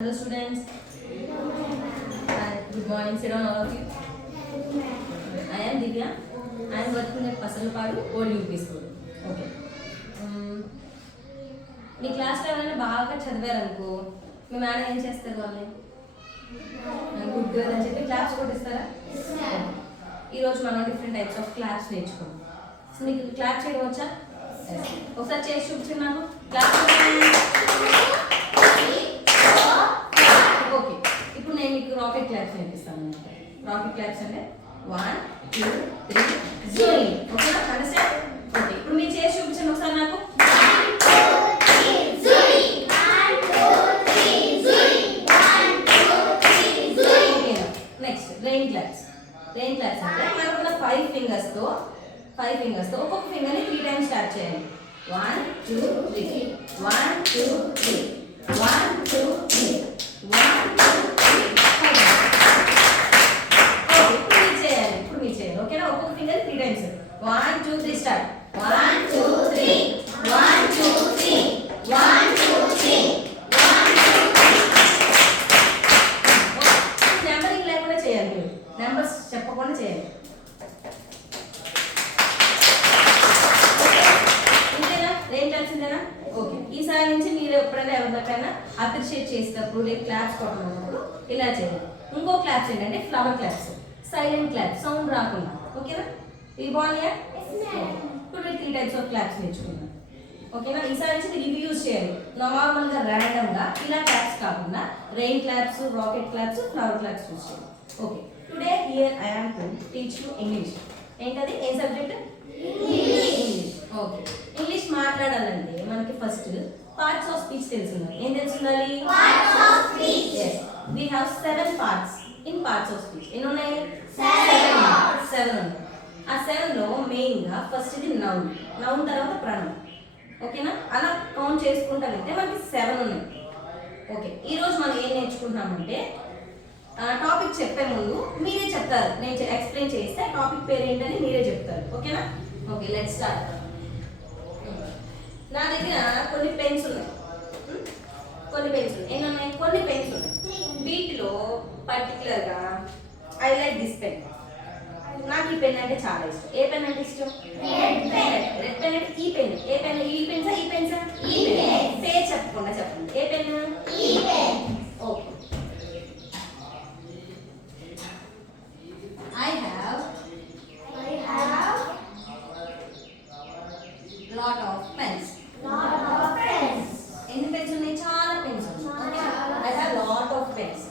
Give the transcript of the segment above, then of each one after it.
Hello students. Hi. Good morning. Sit down all of you. I am Divya. I am working at Pasalapadu Old UP School. Okay. మీ క్లాస్లో ఎవరైనా బాగా చదివారనుకో మీ madam ఏం చేస్తారు వాళ్ళని good girl అని చెప్పి claps కొట్టిస్తారా? ఈరోజు మనం డిఫరెంట్ టైప్స్ ఆఫ్ క్లాప్స్ నేర్చుకున్నాం. సో మీకు క్లాప్ చేయడం వచ్చా? ఒకసారి చేసి చూపించండి నాకు. Clap okay. ఇప్పుడు నేను మీకు రాకెట్ క్లాప్స్ నేర్పిస్తాను. రాకెట్ క్లాప్స్ అంటే 1 2 3 జూయి. ఓకేనా? అండర్స్టాండ్? ఓకే. ఇప్పుడు మీరు చేసి చూపించండి ఒకసారి నాకు. రెయిన్ క్లాప్స్ అంటే మనకున్న 5 ఫింగర్స్ తో ఒక్కొక్క ఫింగర్ ని 3 టైమ్స్ ట్యాప్ చేయాలి. 1 2 3 1 2 3 1 2 3 1 2 3 ఇప్పుడు మీరు చేయాలి. ఓకేనా? ఒక్కొక్క ఫింగర్ 3 టైమ్స్. 1 2 3 స్టార్ట్. 1 2 3 1 2 3 1 2 3 నెంబరింగ్ లేకుండా చేయాలి. మీరు నెంబర్స్ చెప్పకుండా చేయాలి. ఇంతేనా? రెయిన్ క్లాప్స్ ఇంతేనా? ఓకే. ఈసారి నుంచి మీరు ఎప్పుడైనా ఎవరికైనా అప్రిషియేట్ చేసేటప్పుడు లేదా క్లాప్స్ కొట్టినప్పుడు ఇలా చేయాలి. ఇంకో క్లాప్స్ ఏంటంటే flower claps, silent claps, sound రాకుండా. ఓకేనా? ఇది బాగున్నాయా? ఇప్పుడు మీరు 3 టైప్స్ ఆఫ్ క్లాప్స్ నేర్చుకున్నాం. ఓకేనా? ఈసారి నుంచి మీరు ఇవి యూజ్ చేయాలి. నార్మల్గా ర్యాండమ్గా ఇలా క్లాప్స్ కాకుండా rain claps, rocket claps, flower claps use చేయాలి. Okay. Today here I am to teach you English. ఏంటది? ఏ సబ్జెక్ట్? ఇంగ్లీష్. ఓకే. ఇంగ్లీష్ మాట్లాడాలంటే మనకి ఫస్ట్ పార్ట్స్ ఆఫ్ స్పీచ్ తెలుసుండాలి. ఏం తెలుసుండాలి? Parts of speech. yes we have 7 parts in parts of speech. ఎన్ని ఉన్నాయి? 7 ఉన్నాయి. ఆ 7 లో మెయిన్ గా ఫస్ట్ ఇది నౌన్ తర్వాత ప్రనౌన్. ఓకేనా? అలా కౌంట్ చేసుకుంటా వెళ్తే మనకి 7 ఉన్నాయి. ఓకే. ఈ రోజు మనం ఏం నేర్చుకుంటున్నామంటే టాపిక్ చెప్పే ముందు మీరే చెప్తారు. నేను ఎక్స్ప్లెయిన్ చేస్తే టాపిక్ పేరు ఏంటని మీరే చెప్తారు. ఓకేనా? ఓకే. Let's start. నా దగ్గర కొన్ని పెన్స్ ఉన్నాయి. ఎన్ని ఉన్నాయి? కొన్ని పెన్స్ ఉన్నాయి. వీటిలో పర్టికులర్గా ఐ లైక్ దిస్ పెన్. నాకు ఈ పెన్ అంటే చాలా ఇష్టం. ఏ పెన్ అంటే ఇష్టం? రెడ్ పెన్ అంటే ఈ పెన్. A pen? ఈ పెన్సా ఈ పెన్సా? ఈ పెన్. పేరు చెప్పకుండా చెప్పండి. A pen? ఈ pen. Okay. I have lot of pens. ఎన్ని పెన్స్ ఉన్నాయి? చాలా పెన్స్ ఉన్నాయి. I have lot of pens.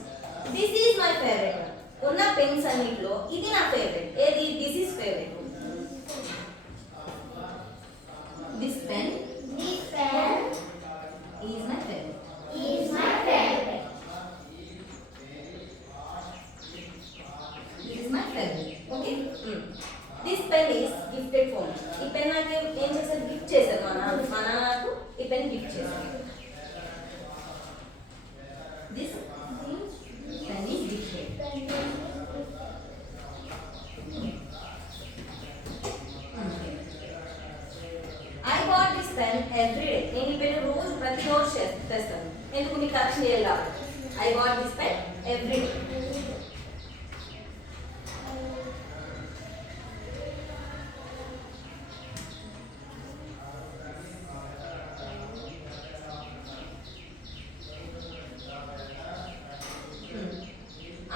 This is my favorite. ఉన్న పెన్స్ అన్నిట్లో ఇది నా ఫేవరెట్. ఏది? This is favorite. This pen is my favorite. This is my favorite. Okay? This pen is gifted for me. ఈ pen నాకు ఏం చేశారు? Gift చేశారు. మా నాన్న నాకు ఈ పెన్ గిఫ్ట్ చేశారు. This pen is gifted. I bought this pen every day. నేను ఈ పెన్ రోజు ప్రతిరోజు చేస్తాను. ఎందుకు? మీకు కరెక్షన్ చేయాలి కాబట్టి. I bought this pen every day.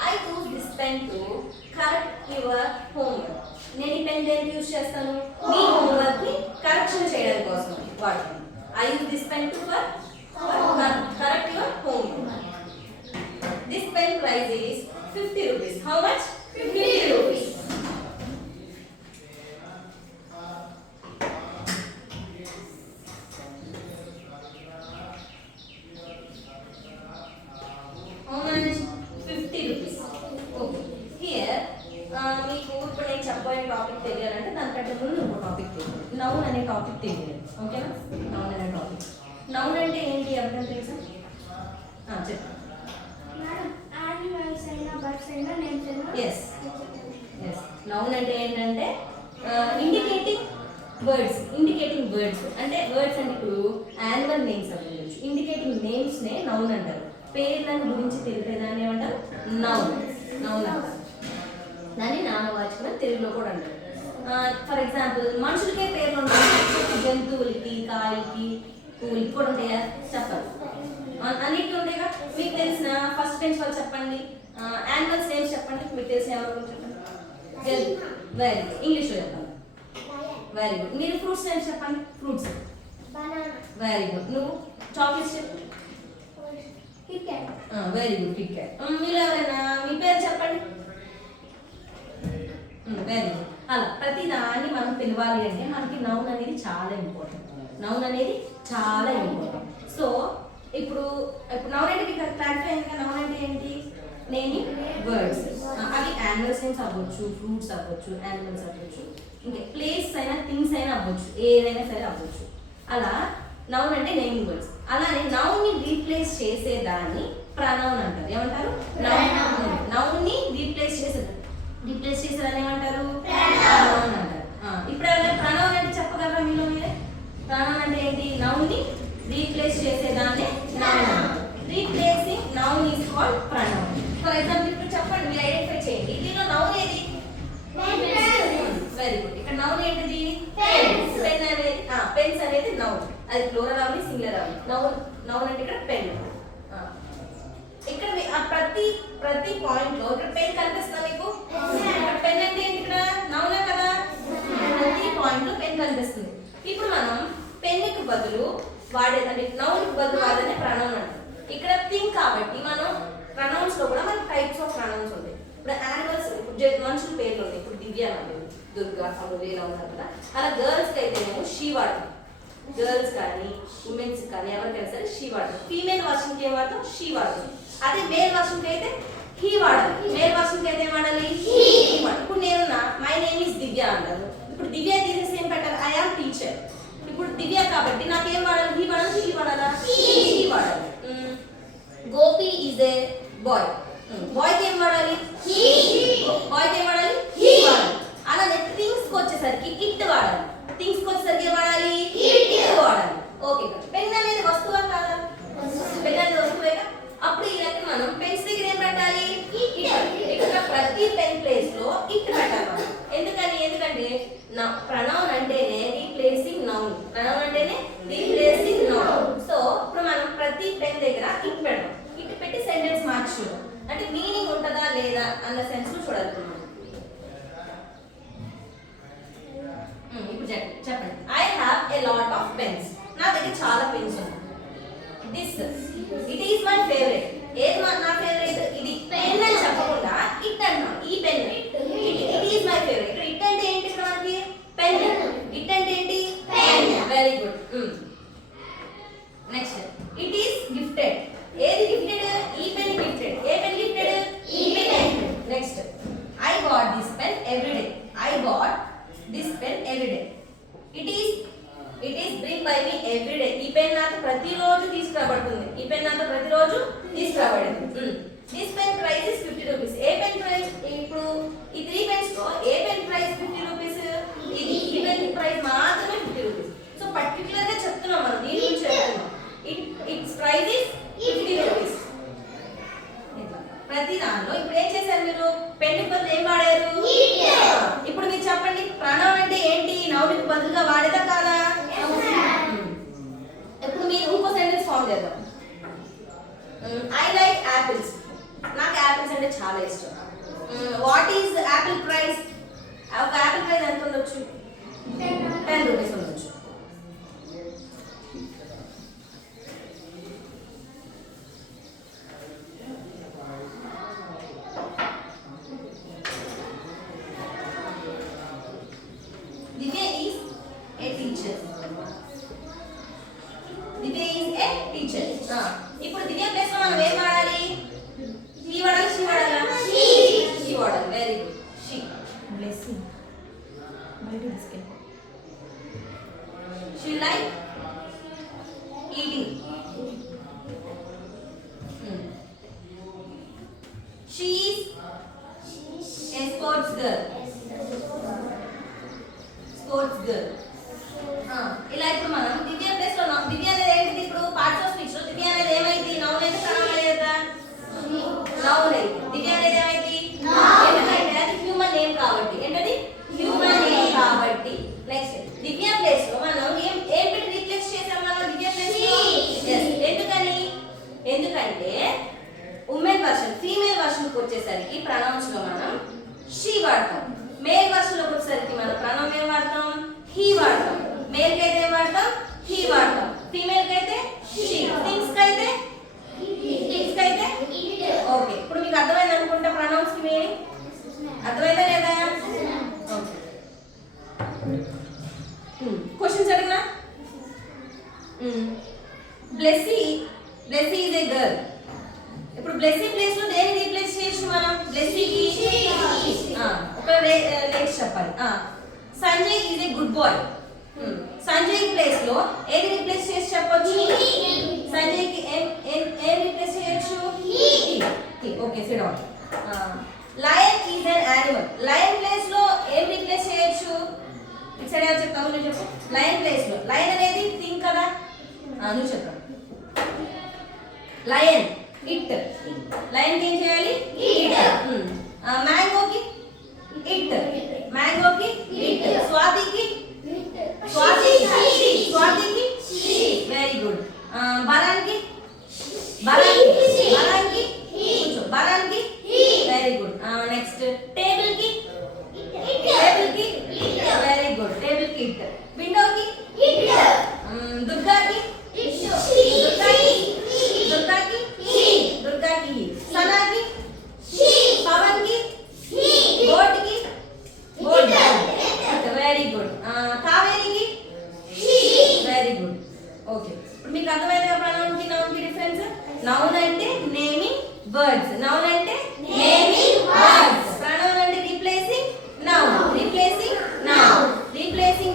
I use this pen to correct your homework. నేను ఈ పెన్ దేనికి యూజ్ చేస్తాను? మీ హోంవర్క్ ని కరెక్షన్ చేయడం కోసం వాడతాను. I use this pen to correct your homework. This pen price is 50 rupees. How much? 50 rupees. How much? 50 rupees. Okay. Here మీకు ఇప్పుడు నేను చెప్పబోయే టాపిక్ తెలియాలంటే దానికంటే ముందు ఇంకో టాపిక్ తెలియాలి. నౌన్ అనే టాపిక్ తెలియాలి. ఓకేనా? నౌన్ అనే టాపిక్. నౌన్ అంటే ఏంటి? ఎవరికైనా తెలుసా? చెప్పండి. ఎస్ నౌన్ అంటే ఏంటంటే ఇండికేటింగ్ వర్డ్స్ అంటే వర్డ్స్ అంటే ఇప్పుడు యానిమల్ నేమ్స్ అని ఉండొచ్చు. ఇండికేటింగ్ నేమ్స్ నే నౌన్ అంటారు. పేర్లను గురించి తెలిపేదాన్ని ఏమంటారు? నౌన్. నౌన్ అంటారు. దాన్ని నామవాచకం తెలుగులో కూడా అంటారు. ఫర్ ఎగ్జాంపుల్ మనుషులకే పేర్లు ఉంటాయి, జంతువులకి, కాయకి, పువ్వులకి కూడా ఉంటాయా? చెప్పాలి. అన్నిటికీ ఉంటాయిగా. మీకు తెలిసిన ఫస్ట్ బెంచ్ వాళ్ళు చెప్పండి, యానిమల్స్ నేమ్స్ చెప్పండి. మీకు తెలిసిన ఎవరు చెప్పండి? Very good. ఇంగ్లీష్లో చెప్పండి. Very good. మీరు ఫ్రూట్స్ నేమ్స్ చెప్పండి. ఫ్రూట్స్. Very good. నువ్వు చాక్లెట్స్ చెప్పు. Very good. Kit Kat. మీరు ఎవరైనా మీ పేరు చెప్పండి. Very good. అలా ప్రతి దాన్ని మనం పిలవాలి అంటే మనకి నౌన్ అనేది చాలా ఇంపార్టెంట్. నౌన్ అనేది చాలా ఇంపార్టెంట్. సో ఇప్పుడు నౌన్ అంటే మీకు క్లారిఫై అయింది. నౌన్ అంటే ఏంటి? Naming words. అవి యానిమల్స్ నేమ్స్ అవ్వచ్చు, ఫ్రూట్స్ అవ్వచ్చు, యానిమల్స్ అవ్వచ్చు, ఇంకా ప్లేస్ అయినా థింగ్స్ అయినా అవ్వచ్చు, ఏదైనా సరే అవ్వచ్చు. అలా నౌన్ అంటే నేమింగ్ వర్డ్స్. అలానే నౌన్ ని రీప్లేస్ చేసేదాన్ని ప్రనౌన్ అంటారు. ఏమంటారు? నౌన్ ని రీప్లేస్ చేసేదాన్ని ఏమంటారు? ప్రనౌన్ అంటారు. ఇప్పుడు ఎవరైనా ప్రనౌన్ అంటే చెప్పగలరా మీలో మీరే? ప్రనౌన్ అంటే ఏంటి? నౌన్ ని రీప్లేస్ చేసేదాన్ని నౌన్ అంటారు. Replacing noun is called pronoun. For example ఇప్పుడు చెప్పండి, మీరు ఐడెంటిఫై చేయండి. దీనిలో నౌన్ ఏది? Very good. ఇక్కడ నౌన్ ఏంటిది? పెన్స్. పెన్ అనేది పెన్స్ అనేది నౌన్. అది ప్లూరల్ అవ్వాలి, సింగులర్ అవ్వాలి. నౌన్ అంటే ఇక్కడ పెన్. ఇక్కడ ప్రతి పాయింట్ లో ఇక్కడ పెన్ కనిపిస్తుందా మీకు? పెన్ అంటే ఏంటి? ఇక్కడ నౌనే కదా. ప్రతి పాయింట్ లో పెన్ కనిపిస్తుంది. ఇప్పుడు మనం పెన్ కి బదులు అంటే నౌన్ కి బదులు వాడేది ప్రనౌన్ అంటాం. ఇక్కడ థింగ్ కాబట్టి మనం ప్రనౌన్స్ లో కూడా మనకి టైప్స్ ఆఫ్ ప్రనౌన్స్ ఉంటాయి. ఇప్పుడు యానిమల్స్, మనుషుల పేర్లు ఉన్నాయి. ఇప్పుడు దివ్య అంటే దుర్గా, అమూల్య ఇలా ఉన్నారు కదా. అలా గర్ల్స్ కి అయితేనేమో షీ వాడతాం. గర్ల్స్ కానీ ఉమెన్స్ కానీ ఎవరికైనా సరే షీ వాడతాం. ఫీమేల్ వర్షన్ కి ఏం వాడతాం? షీ వాడతాం. అదే మేల్ వర్షన్ కి అయితే హీ వాడాలి. మేల్ వర్షన్ కి అయితే ఏం వాడాలి? హీ వాడాలి. ఇప్పుడు నేను మై నేమ్ ఇస్ దివ్య అంటాను. ఇప్పుడు దివ్య తీసేసి ఏం పెట్టాలి? I am teacher. ఇప్పుడు దివ్య కాబట్టి నాకేం వాడాలి? హీ వాడాలి, షీ వాడాలా? హీ వాడాలి. Gopi is a boy. Boy కి ఏం వాడాలి? హీ. బాయ్ కి ఏం వాడాలి? హీ వాడాలి. అలానే థింగ్స్ కి వచ్చేసరికి ఇట్ వాడాలి. థింగ్స్ కి వచ్చేసరికి ఏం వాడాలి? ఇట్ వాడాలి. ఓకే. పెన్ అనేది వస్తువా కాదా? పెన్ అనేది వస్తువేగా. అప్పుడు ఈ లెక్క మనం పెన్స్ దగ్గర ఏం పెట్టాలి? ఇక్కడ ప్రతి పెన్ ప్లేస్ లో ఇట్ పెట్టాలి. ఎందుకంటే ప్రనౌన్ అంటేనే రీప్లేసింగ్ నౌన్. ప్రనౌన్ అంటేనే రీప్లేసింగ్ నౌన్. సో ఇప్పుడు మనం ప్రతి పెన్ దగ్గర ఇట్ పెడతాం. ఇట్ పెట్టి సెంటెన్స్ మార్చి చూద్దాం. అంటే మీనింగ్ ఉంటుందా లేదా అన్న సెన్స్ లో చూడాలి. ఇప్పుడు చెప్పండి. I have a lot of pens. నా దగ్గర చాలా పెన్స్ ఉన్నాయి. This it is my favourite. ఏది నా ఫేవరెట్? ఇది. పెన్ అని చెప్పకుండా ఇట్ అన్నాం. ఈ pen it is my favourite. ఇక్కడ ఇట్ అంటే ఏంటి? ఇక్కడ మనకి పెన్. ఇట్ అంటే ఏంటి? Pen. Very good. Next it is gifted. ఏది గిఫ్టెడ్? ఈ పెన్ గిఫ్టెడ్. ఏ పెన్ గిఫ్టెడ్? ఈ pen. Next I got this pen every day. I got this pen every day. It is bring by me every day. ఈ pen నాకు ప్రతిరోజు తీసుకురాబడుతుంది. ఈ pen నాకు ప్రతిరోజు తీసుకురాబడుతుంది. This pen price is 50 rupees. A pen price? ఇప్పుడు ఈ 3 పెన్స్ లో ఏ పెన్ ప్రైస్ 50 రూపీస్? ఇది. ఈ పెన్ ప్రైస్ మాత్రమే 50 రూపీస్. సో పర్టికులర్ గా చెప్తున్నాం మనం, దీని గురించి చెప్తున్నాం. It's price is 50 rupees. ప్రతి దానిలో ఇప్పుడు ఏం చేశారు మీరు? పెన్ బదులు ఏం వాడారు? ఇప్పుడు మీరు చెప్పండి, ప్రనౌన్ అంటే ఏంటి? నౌన్ కి బదులుగా వాడేదా కాదా? ఇప్పుడు మీరు ఇంకో సెంటెన్స్ ఫామ్ చేద్దాం. I like apples. నాకు యాపిల్స్ అంటే చాలా ఇష్టం. What is Apple price? ఒక యాపిల్ ప్రైస్ ఎంత ఉండొచ్చు? 10 రూపీస్ ఉండొచ్చు. Divya is a teacher. Divya is a teacher. ఇప్పుడు దివ్య ప్లేస్ లో మనం ఏం వాడాలి? షీ వాడాలి, షీ వాడాలా? షీ వాడాలి. Very good. షీ. బ్లెస్సింగ్. బయట తీసుకెళ్ళి. She like eating. She is a sports girl. Sports girl. ఇలా ఇప్పుడు మనం దివ్య ప్లేస్ లో దివ్య అనేది ఏంటిది? ఇప్పుడు పార్ట్స్ ఆఫ్ స్పీచ్ లో దివ్య అనేది ఏమైంది? నౌన్ అయితే ప్రనౌన్ అయ్యేదా? Very good. దివ్య అనేది ఏమైంది? ఎందుకంటే అది హ్యూమన్ నేమ్ కాబట్టి. ఏంటది? హ్యూమన్ నేమ్ కాబట్టి. నెక్స్ట్ దివ్య ప్లేస్ లో మనం ఏం పెట్టి రీప్లేస్ చేసాం? మనం దివ్య ప్లేస్ లో ఎందుకంటే ఉమెన్ వర్షన్ ఫీమేల్ వర్షన్ కి వచ్చేసరికి ప్రొనౌన్స్ లో మనం షీ వాడతాం. మేల్ వర్షన్ లోకి వచ్చేసరికి మనం ప్రొనౌన్ ఏం వాడతాం? హీ వాడతాం. మేల్ కి అయితే ఏం వాడతాం? హీ వాడతాం. ఫీమేల్ కి అయితే షీ. థింగ్స్ కి అయితే ఓకే. ఇప్పుడు మీకు అర్థమైంది అనుకుంటా ప్రొనౌన్స్ కి మీనింగ్. అర్థమైందా లేదా? ఓకే. క్వశ్చన్స్ అడిగినా? Blessy is a girl. ఇప్పుడు బ్లెస్సీ ప్లేస్ లో దేని రీప్లేస్ చేయొచ్చు మనం? బ్లెస్సీకి ఒక లేట్ చెప్పాలి. Sanjay is a good boy. Sanjay place లో ఏది రీప్లేస్ చేసి చెప్పొచ్చు? సంజయ్ కి ఏం రీప్లేస్ చేయొచ్చు? Okay sit down. Lion is an animal. Lion place లో ఏం రీప్లేస్ చేయొచ్చు? ఇక్కడ ఏమో చెప్తావు, నువ్వు చెప్పు. లయన్ ప్లేస్ లో లయన్ అనేది థింగ్ కదా, నువ్వు చెప్పు. Lion it. లయన్ కి ఏం చేయాలి? ఇట్. మ్యాంగోకి ఇట్. మ్యాంగోకి ఇట్. స్వాతికి వెరీ గుడ్. బరాన్కి వెరీ గుడ్. నెక్స్ట్ టేబుల్ కి వెరీ గుడ్. టేబుల్ కి ఇట్. విండోకి దుర్గాకి సనాకి పవన్కి బోర్డ్కి వెరీ గుడ్. కావేరికి వెరీ గుడ్. ఓకే. ఇప్పుడు మీకు అర్థమైందా ప్రొనౌన్ కి నౌన్ కి డిఫరెన్స్? నౌన్ అంటే నేమింగ్ వర్డ్స్. నౌన్ అంటే నేమింగ్ వర్డ్స్. ప్రొనౌన్ అంటే replacing noun. Replacing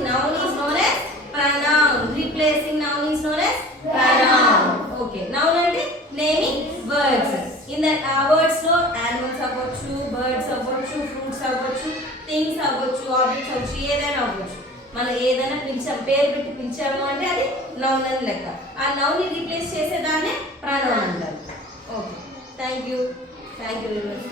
noun is known as pronoun. Replacing noun is known as pronoun. Okay. Noun అంటే naming words. In that words లో animals అవ్వచ్చు, birds అవ్వచ్చు, fruits అవ్వచ్చు, things అవ్వచ్చు, objects అవ్వచ్చు, ఏదైనా అవ్వచ్చు. మనం ఏదైనా పిలిచాం, పేరు పెట్టి పిలిచాము అంటే అది నౌన్ అని లెక్క. ఆ నౌన్ ని రీప్లేస్ చేసేదాన్నే ప్రొనౌన్ అంటారు. Okay. Thank you very much.